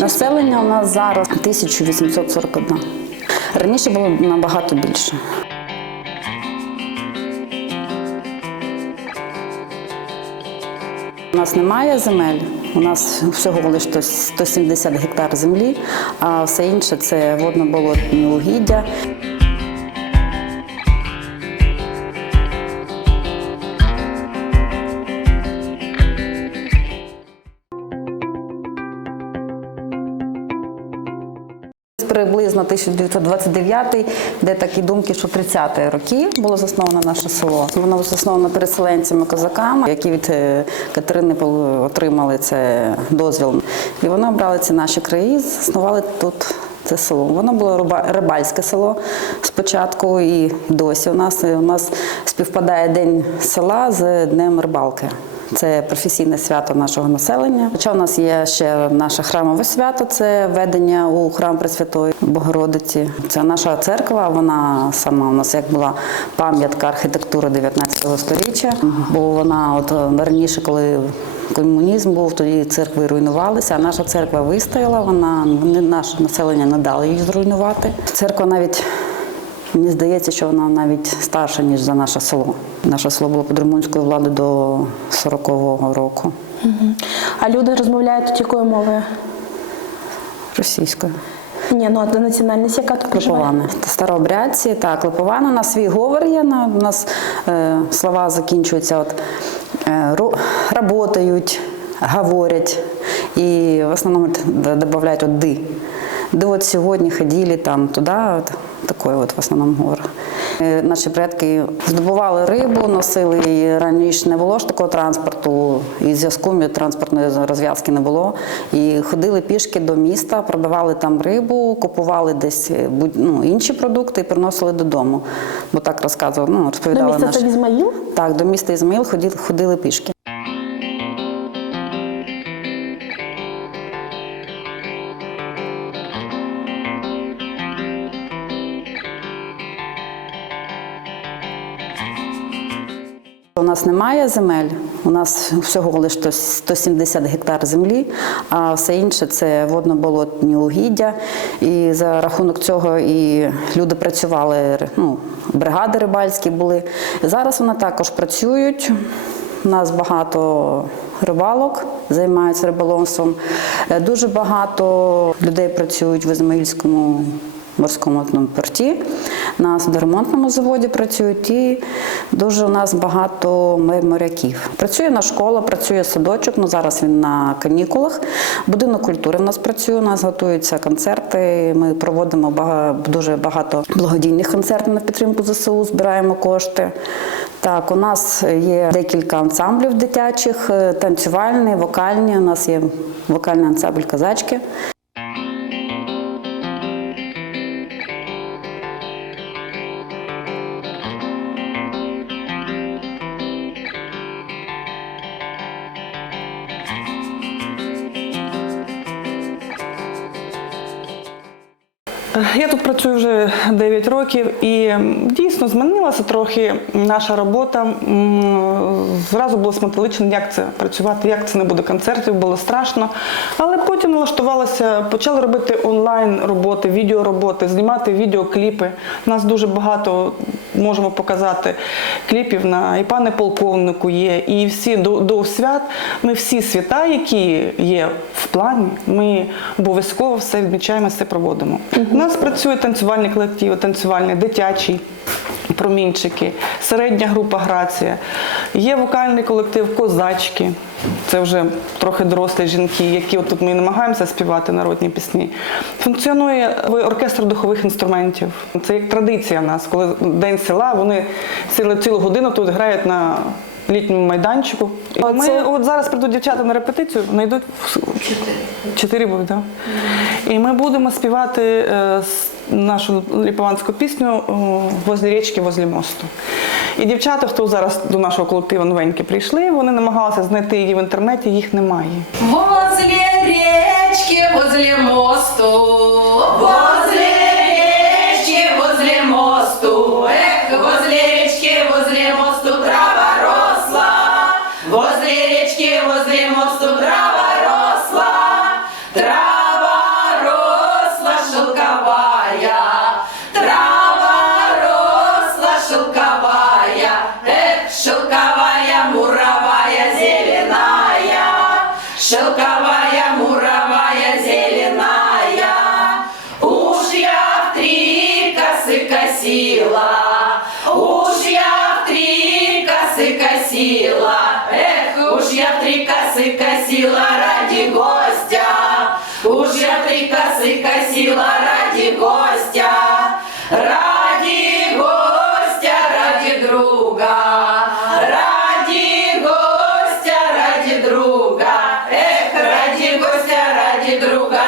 Населення у нас зараз 1841. Раніше було набагато більше. У нас немає земель. У нас всього лише 170 гектар землі, а все інше це водно-болотні угіддя. Приблизно 1929, де такі думки, що 30-ті роки було засновано наше село. Воно засновано переселенцями козаками, які від е, Катерини отримали це дозвіл. І вони обрали ці наші краї, заснували тут. Це село. Воно було рибальське село спочатку і досі. У нас, у нас співпадає День села з Днем рибалки. Це професійне свято нашого населення. Хоча у нас є ще наше храмове свято, це ведення у храм Пресвятої Богородиці. Це наша церква, вона сама у нас як була пам'ятка архітектури 19 століття. Бо вона от е, раніше, коли комунізм був, тоді церкви руйнувалися, а наша церква вистояла, вона наше населення не дало її зруйнувати. Церква навіть Мені здається, що вона навіть старша, ніж за наше село. Наше село було під румунською владою до 40-го року А люди розмовляють тут якою мовою? російською. Ні, ну а національність яка тут? Клиповани. Старообрядці, так, Клиповани. У нас свій говор є, на- у нас е, слова закінчуються от е, работають, говорять. І в основному додають от ди. Ди от сьогодні ходили там туди, от, такий от в основному говор. Е, Наші предки здобували рибу, носили її раніше не було ж такого транспорту, і зв'язку транспортної розв'язки не було. І ходили пішки до міста, продавали там рибу, купували десь е, ну, інші продукти і приносили додому. Бо так розказував, ну, До міста наші. Ізмаїл? Так, до міста Ізмаїл ходили, ходили пішки. Нас немає земель, у нас всього лише 170 гектар землі, а все інше це водно-болотні угіддя. І за рахунок цього і люди працювали, ну, бригади рибальські були. Зараз вони також працюють. У нас багато рибалок займаються риболовством. Е, Дуже багато людей працюють в Ізмаїльському морському порті. На судоремонтному заводі працюють і дуже у нас багато моряків. Працює на школа, працює садочок, ну зараз він на канікулах. Будинок культури в нас працює, у нас готуються концерти. Ми проводимо бага- дуже багато благодійних концертів на підтримку ЗСУ, збираємо кошти. Так, у нас є декілька ансамблів дитячих, е, танцювальні, вокальні. У нас є вокальний ансамбль казачки. Я тут працюю вже 9 років і дійсно змінилася трохи наша робота. Зразу було сматолично, як це працювати, як це не буде концертів, було страшно. Але потім налаштувалася, почали робити онлайн роботи, відеороботи, знімати відеокліпи. У нас дуже багато можемо показати кліпів на і пане полковнику є, і всі до, до свят. Ми всі свята, які є в плані, ми обов'язково все відмічаємо, все проводимо. У нас працюють танцювальні колективи, танцювальні, дитячі. Промінчики, середня група грація. Є вокальний колектив Козачки. Це вже трохи дорослі жінки, які от тут ми намагаємося співати народні пісні. Функціонує оркестр духових інструментів. Це як традиція в нас, коли день села, вони цілу, цілу годину тут грають на літньому майданчику. Ми це- от зараз прийдуть дівчата на репетицію, знайдуть чотири будуть, так. І ми будемо співати е, нашу ліпованську пісню о, возле річки, возле мосту. І дівчата, хто зараз до нашого колективу новенькі прийшли, вони намагалися знайти її в інтернеті, їх немає. Возле речки, возле мосту, косила, эх, уж я три косы косила ради гостя, уж я три косы косила ради гостя, ради гостя, ради друга, ради гостя, ради друга, эх, ради гостя, ради друга.